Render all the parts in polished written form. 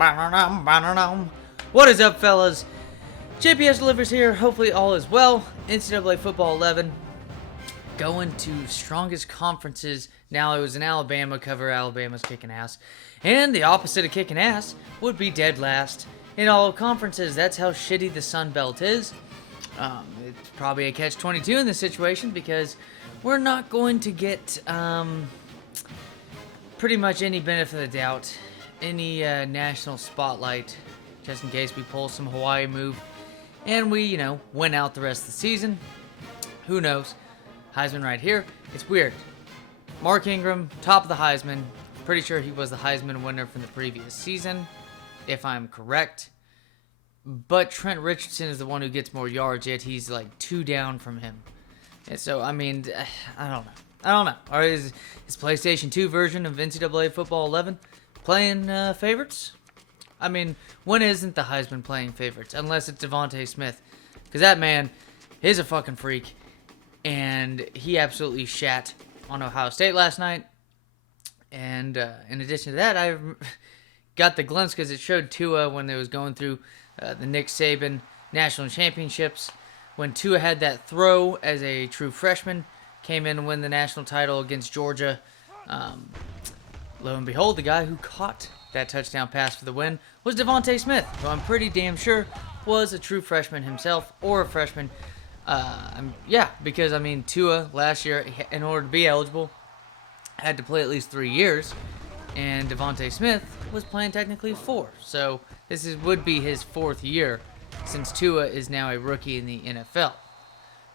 What is up, fellas? JPS delivers here. Hopefully all is well. NCAA Football 11 going to strongest conferences. Now it was an Alabama cover. Alabama's kicking ass. And the opposite of kicking ass would be dead last in all conferences. That's how shitty the Sun Belt is. It's probably a catch-22 in this situation because we're not going to get pretty much any benefit of the doubt, any national spotlight, just in case we pull some Hawaii move and we, win out the rest of the season. Who knows? Heisman right here. It's weird. Mark Ingram, top of the Heisman. Pretty sure he was the Heisman winner from the previous season, if I'm correct. But Trent Richardson is the one who gets more yards, yet he's like 2 down from him. And so, I mean, I don't know. Or is PlayStation 2 version of NCAA Football 11 playing favorites? I mean, when isn't the Heisman playing favorites? Unless it's Devontae Smith. Because that man is a fucking freak. And he absolutely shat on Ohio State last night. And in addition to that, I got the glimpse because it showed Tua when it was going through the Nick Saban National Championships. When Tua had that throw as a true freshman, came in to win the national title against Georgia. Lo and behold, the guy who caught that touchdown pass for the win was Devontae Smith, who I'm pretty damn sure was a true freshman himself, or a freshman. Because, Tua last year, in order to be eligible, had to play at least 3 years, and Devontae Smith was playing technically 4. So this would be his 4th year, since Tua is now a rookie in the NFL.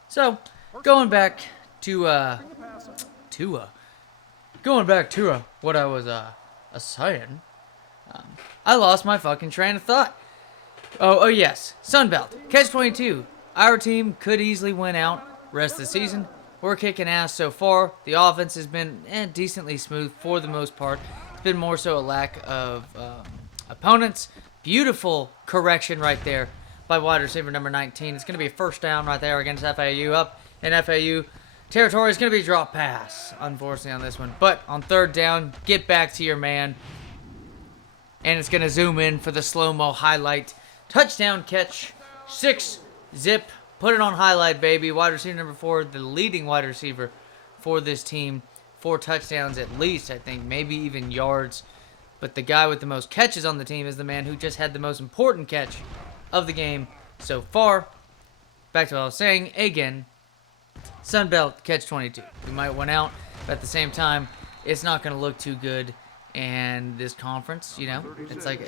So, going back to what I was saying, I lost my fucking train of thought. Oh yes, Sunbelt, catch-22. Our team could easily win out rest of the season. We're kicking ass so far. The offense has been decently smooth for the most part. It's been more so a lack of opponents. Beautiful correction right there by wide receiver number 19. It's going to be a first down right there against FAU. Up in FAU territory is going to be a drop pass, unfortunately, on this one. But on third down, get back to your man. And it's going to zoom in for the slow-mo highlight. Touchdown catch. 6-zip. Put it on highlight, baby. Wide receiver number 4, the leading wide receiver for this team. 4 touchdowns at least, I think. Maybe even yards. But the guy with the most catches on the team is the man who just had the most important catch of the game so far. Back to what I was saying. Again, Sunbelt catch-22. We might win out, but at the same time, it's not going to look too good. And this conference, it's like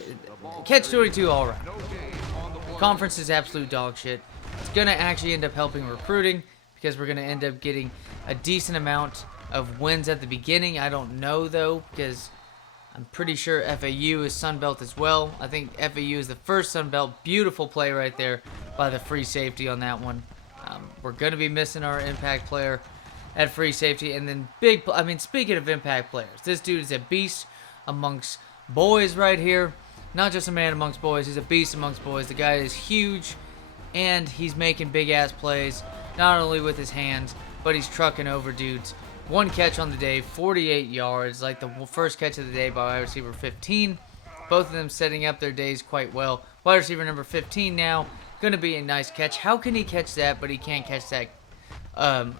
catch-22 all around. Conference is absolute dog shit. It's going to actually end up helping recruiting because we're going to end up getting a decent amount of wins at the beginning. I don't know, though, because I'm pretty sure FAU is Sunbelt as well. I think FAU is the first Sunbelt. Beautiful play right there by the free safety on that one. We're going to be missing our impact player at free safety. And then speaking of impact players, this dude is a beast amongst boys right here. Not just a man amongst boys, he's a beast amongst boys. The guy is huge, and he's making big-ass plays, not only with his hands, but he's trucking over dudes. 1 catch on the day, 48 yards, like the first catch of the day by wide receiver 15. Both of them setting up their days quite well. Wide receiver number 15 now, going to be a nice catch. How can he catch that, but he can't catch that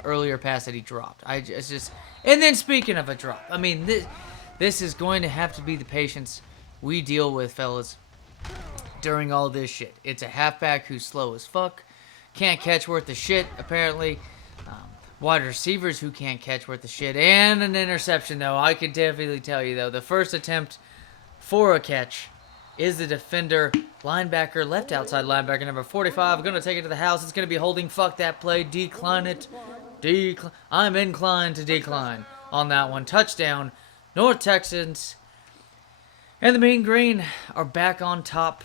earlier pass that he dropped? And then speaking of a drop, this is going to have to be the patience we deal with, fellas, during all this shit. It's a halfback who's slow as fuck, can't catch worth the shit, apparently. Wide receivers who can't catch worth the shit, and an interception, though. I can definitely tell you, though, the first attempt for a catch is the defender, linebacker, left outside linebacker, number 45. Going to take it to the house. It's going to be holding. Fuck that play. Decline it. I'm inclined to decline on that one. Touchdown, North Texans. And the Mean Green are back on top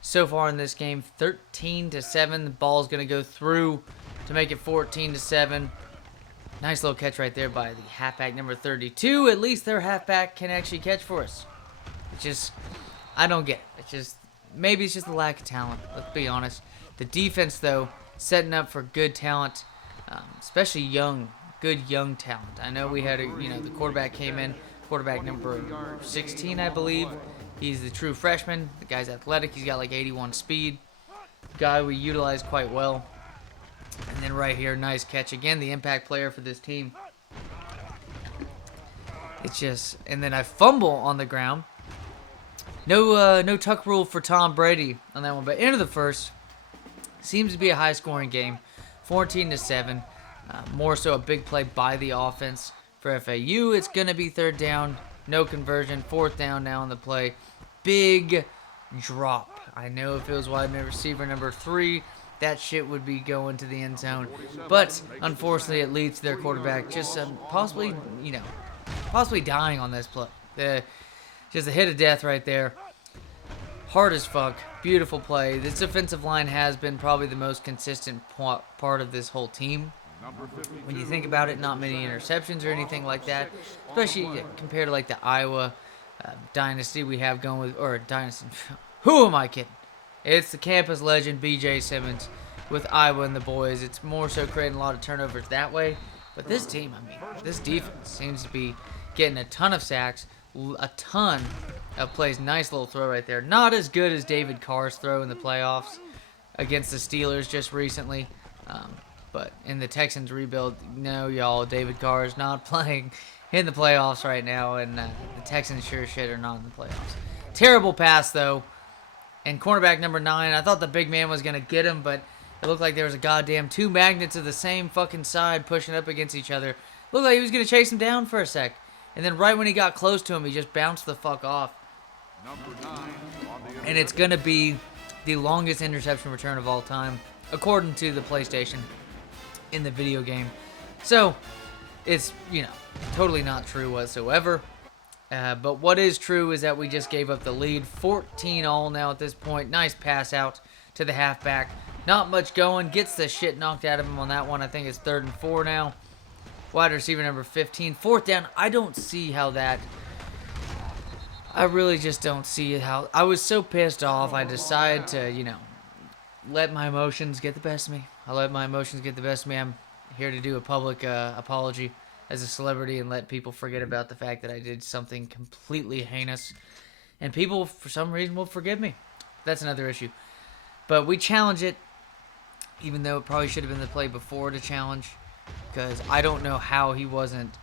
so far in this game. 13-7. The ball's going to go through to make it 14-7. Nice little catch right there by the halfback number 32. At least their halfback can actually catch for us. It's just, I don't get it. Maybe it's just the lack of talent. Let's be honest. The defense, though, setting up for good talent, especially good young talent. I know we had the quarterback came in, quarterback number 16, I believe, He's the true freshman. The guy's athletic. He's got like 81 speed. Guy we utilize quite well. And then right here, nice catch again. The impact player for this team. It's just, and then I fumble on the ground. No tuck rule for Tom Brady on that one. But end of the first, seems to be a high-scoring game, 14-7. More so a big play by the offense for FAU. It's gonna be third down, no conversion, fourth down now on the play. Big drop. I know if it was wide receiver number 3, that shit would be going to the end zone. But unfortunately, it leads to their quarterback just possibly dying on this play. Just a hit of death right there. Hard as fuck. Beautiful play. This defensive line has been probably the most consistent part of this whole team. When you think about it, not many interceptions or anything like that. Especially compared to like the Iowa Dynasty we have going with, or Dynasty. Who am I kidding? It's the campus legend B.J. Simmons with Iowa and the boys. It's more so creating a lot of turnovers that way. But this team, I mean, this defense seems to be getting a ton of sacks, a ton of plays. Nice little throw right there. Not as good as David Carr's throw in the playoffs against the Steelers just recently. But in the Texans rebuild, no, y'all, David Carr is not playing in the playoffs right now, and the Texans sure shit are not in the playoffs. Terrible pass, though. And cornerback number 9, I thought the big man was going to get him, but it looked like there was a goddamn 2 magnets of the same fucking side pushing up against each other. Looked like he was going to chase him down for a sec. And then right when he got close to him, he just bounced the fuck off. And it's going to be the longest interception return of all time, according to the PlayStation in the video game. So, it's, totally not true whatsoever. But what is true is that we just gave up the lead. 14-all now at this point. Nice pass out to the halfback. Not much going. Gets the shit knocked out of him on that one. I think it's 3rd and 4 now. Wide receiver number 15. 4th down. I don't see how that... I really just don't see how... I was so pissed off. I decided to, let my emotions get the best of me. I let my emotions get the best of me. I'm here to do a public apology as a celebrity and let people forget about the fact that I did something completely heinous. And people, for some reason, will forgive me. That's another issue. But we challenge it, even though it probably should have been the play before to challenge, because I don't know how he wasn't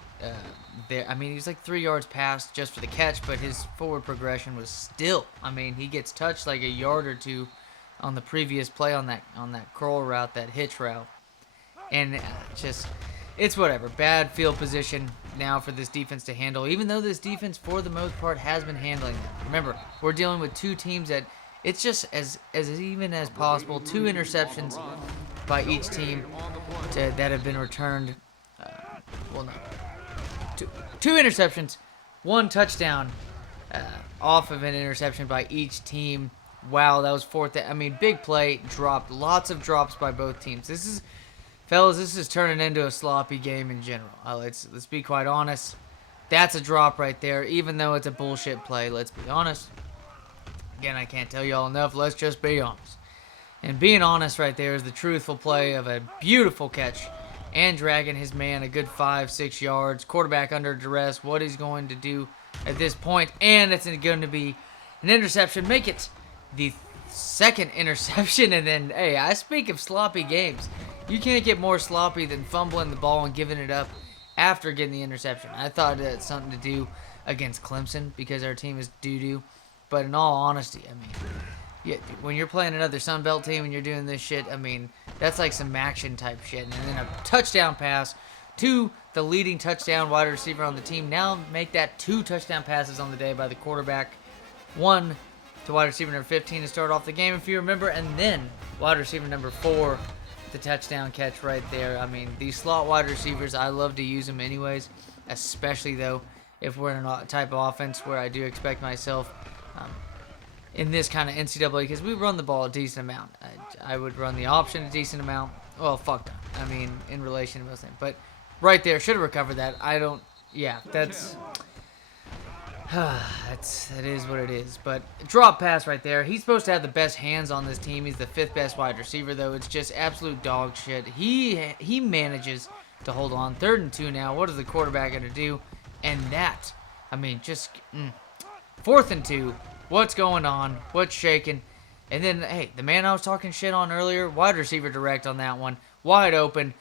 there. I mean, he was like 3 yards past just for the catch, but his forward progression was still. I mean, he gets touched like a yard or two on the previous play on that curl route, that hitch route. And it's whatever. Bad field position now for this defense to handle, even though this defense, for the most part, has been handling it. Remember, we're dealing with 2 teams that it's just as even as possible. 2 interceptions by each team that have been returned. Two interceptions, 1 touchdown off of an interception by each team. Wow, that was 4th. I mean, big play, dropped. Lots of drops by both teams. Fellas, this is turning into a sloppy game in general. Let's be quite honest. That's a drop right there, even though it's a bullshit play. Let's be honest. Again, I can't tell y'all enough. Let's just be honest. And being honest right there is the truthful play of a beautiful catch and dragging his man a good 5-6 yards. Quarterback under duress. What he's going to do at this point, and it's going to be an interception. Make it the 2nd interception, and then, hey, I speak of sloppy games. You can't get more sloppy than fumbling the ball and giving it up after getting the interception. I thought it had something to do against Clemson because our team is doo-doo. But in all honesty, I mean, when you're playing another Sun Belt team and you're doing this shit, I mean, that's like some action type shit. And then a touchdown pass to the leading touchdown wide receiver on the team. Now make that 2 touchdown passes on the day by the quarterback. 1 to wide receiver number 15 to start off the game, if you remember. And then wide receiver number 4, the touchdown catch right there. I mean, these slot wide receivers, I love to use them anyways, especially, though, if we're in a type of offense where I do expect myself in this kind of NCAA, because we run the ball a decent amount. I would run the option a decent amount. Well, fuck that. I mean, in relation to most things. But right there, should have recovered that. That is what it is. But drop pass right there. He's supposed to have the best hands on this team. He's the 5th best wide receiver, though. It's just absolute dog shit. He manages to hold on. 3rd and 2 now. What is the quarterback going to do? And that, I mean, just 4th and 2. What's going on? What's shaking? And then, hey, the man I was talking shit on earlier, wide receiver direct on that one. Wide open.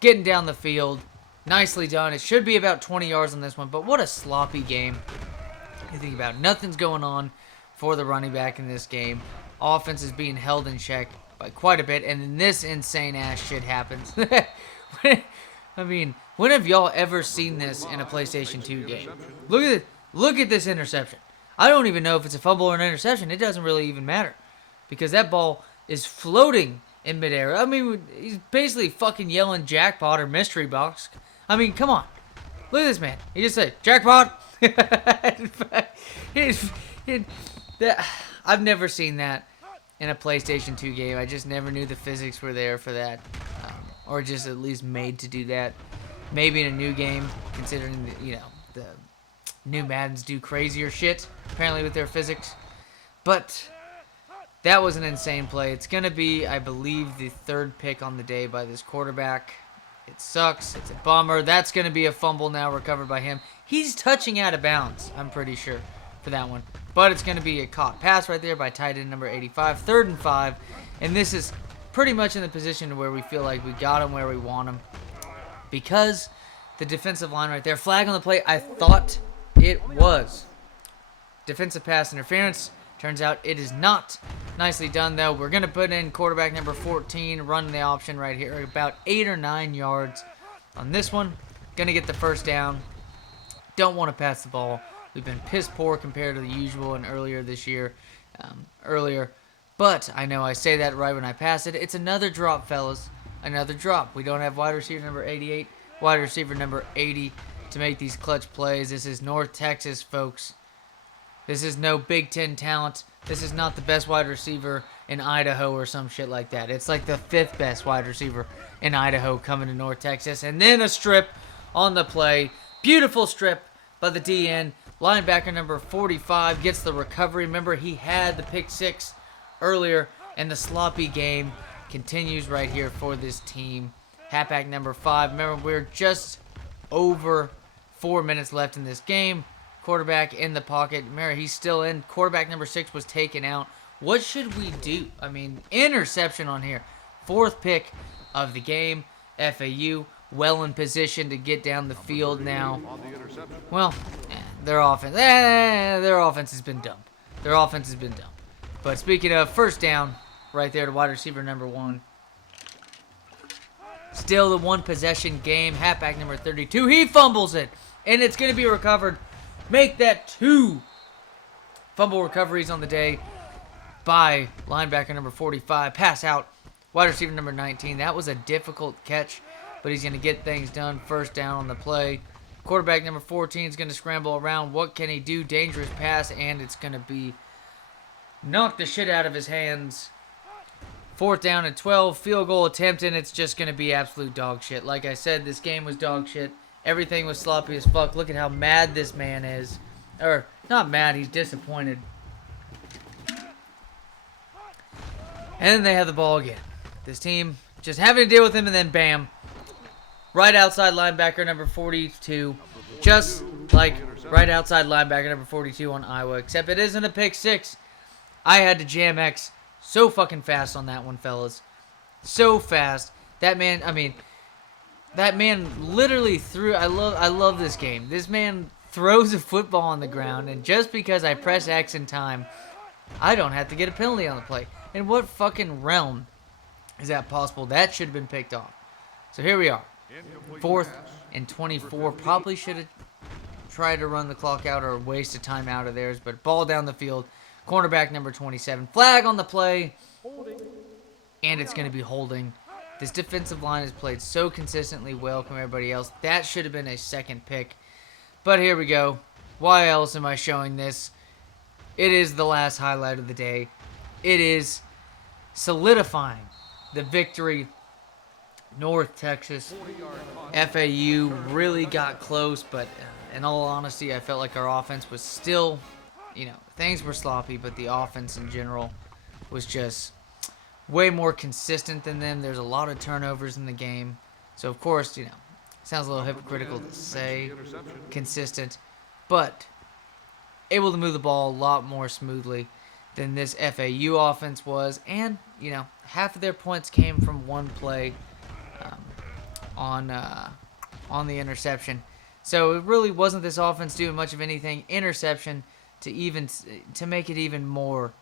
Getting down the field. Nicely done. It should be about 20 yards on this one, but what a sloppy game. You think about it, nothing's going on for the running back in this game. Offense is being held in check by quite a bit, and then this insane ass shit happens. I mean, when have y'all ever seen this in a PlayStation 2 game? Look at this interception. I don't even know if it's a fumble or an interception. It doesn't really even matter, because that ball is floating in midair. I mean, he's basically fucking yelling jackpot or mystery box. I mean, come on. Look at this man. He just said, jackpot. I've never seen that in a PlayStation 2 game. I just never knew the physics were there for that. Or just at least made to do that. Maybe in a new game, considering, the new Maddens do crazier shit, apparently, with their physics. But that was an insane play. It's going to be, I believe, the third pick on the day by this quarterback. It sucks. It's a bummer. That's going to be a fumble now recovered by him. He's touching out of bounds, I'm pretty sure, for that one. But it's going to be a caught pass right there by tight end number 85. 3rd and 5. And this is pretty much in the position where we feel like we got him where we want him. Because the defensive line right there, flag on the play, I thought it was defensive pass interference. Turns out it is not. Nicely done, though. We're going to put in quarterback number 14, running the option right here. About 8 or 9 yards on this one. Going to get the first down. Don't want to pass the ball. We've been piss poor compared to the usual and earlier this year. But I know I say that right when I pass it. It's another drop, fellas. Another drop. We don't have wide receiver number 88, wide receiver number 80 to make these clutch plays. This is North Texas, folks. This is no Big Ten talent. This is not the best wide receiver in Idaho or some shit like that. It's like the 5th best wide receiver in Idaho coming to North Texas. And then a strip on the play. Beautiful strip by the DN. Linebacker number 45 gets the recovery. Remember, he had the pick 6 earlier. And the sloppy game continues right here for this team. Halfback number 5. Remember, we're just over 4 minutes left in this game. Quarterback in the pocket. Remember, he's still in. Quarterback number 6 was taken out. What should we do? I mean, interception on here. 4th pick of the game. FAU well in position to get down the field now. Well, their offense has been dumb. Their offense has been dumb. But speaking of, first down right there to wide receiver number 1. Still the 1 possession game. Halfback number 32. He fumbles it. And it's going to be recovered. Make that 2 fumble recoveries on the day by linebacker number 45. Pass out. Wide receiver number 19. That was a difficult catch, but he's going to get things done. First down on the play. Quarterback number 14 is going to scramble around. What can he do? Dangerous pass, and it's going to be knock the shit out of his hands. 4th down and 12. Field goal attempt, and it's just going to be absolute dog shit. Like I said, this game was dog shit. Everything was sloppy as fuck. Look at how mad this man is. Or, not mad, he's disappointed. And then they have the ball again. This team just having to deal with him, and then bam. Right outside linebacker number 42. Just like right outside linebacker number 42 on Iowa. Except it isn't a pick 6. I had to jam X so fucking fast on that one, fellas. So fast. That man, that man literally threw. I love this game. This man throws a football on the ground, and just because I press X in time, I don't have to get a penalty on the play. In what fucking realm is that possible? That should have been picked off. So here we are. 4th and 24. Probably should have tried to run the clock out or waste a time out of theirs, but ball down the field. Cornerback number 27. Flag on the play. And it's going to be holding. This defensive line has played so consistently well from everybody else. That should have been a 2nd pick. But here we go. Why else am I showing this? It is the last highlight of the day. It is solidifying the victory. North Texas. FAU really got close, but in all honesty, I felt like our offense was still, things were sloppy, but the offense in general was just way more consistent than them. There's a lot of turnovers in the game. So, of course, sounds a little hypocritical to say consistent. But able to move the ball a lot more smoothly than this FAU offense was. And, half of their points came from one play um, on the interception. So it really wasn't this offense doing much of anything. Interception to make it even more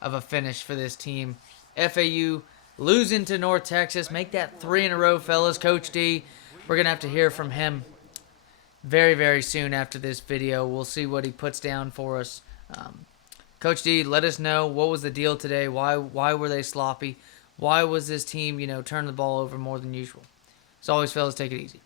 of a finish for this team. FAU losing to North Texas. Make that 3 in a row, fellas. Coach D, we're going to have to hear from him very, very soon after this video. We'll see what he puts down for us. Coach D, let us know what was the deal today. Why were they sloppy? Why was this team, turning the ball over more than usual? As always, fellas, take it easy.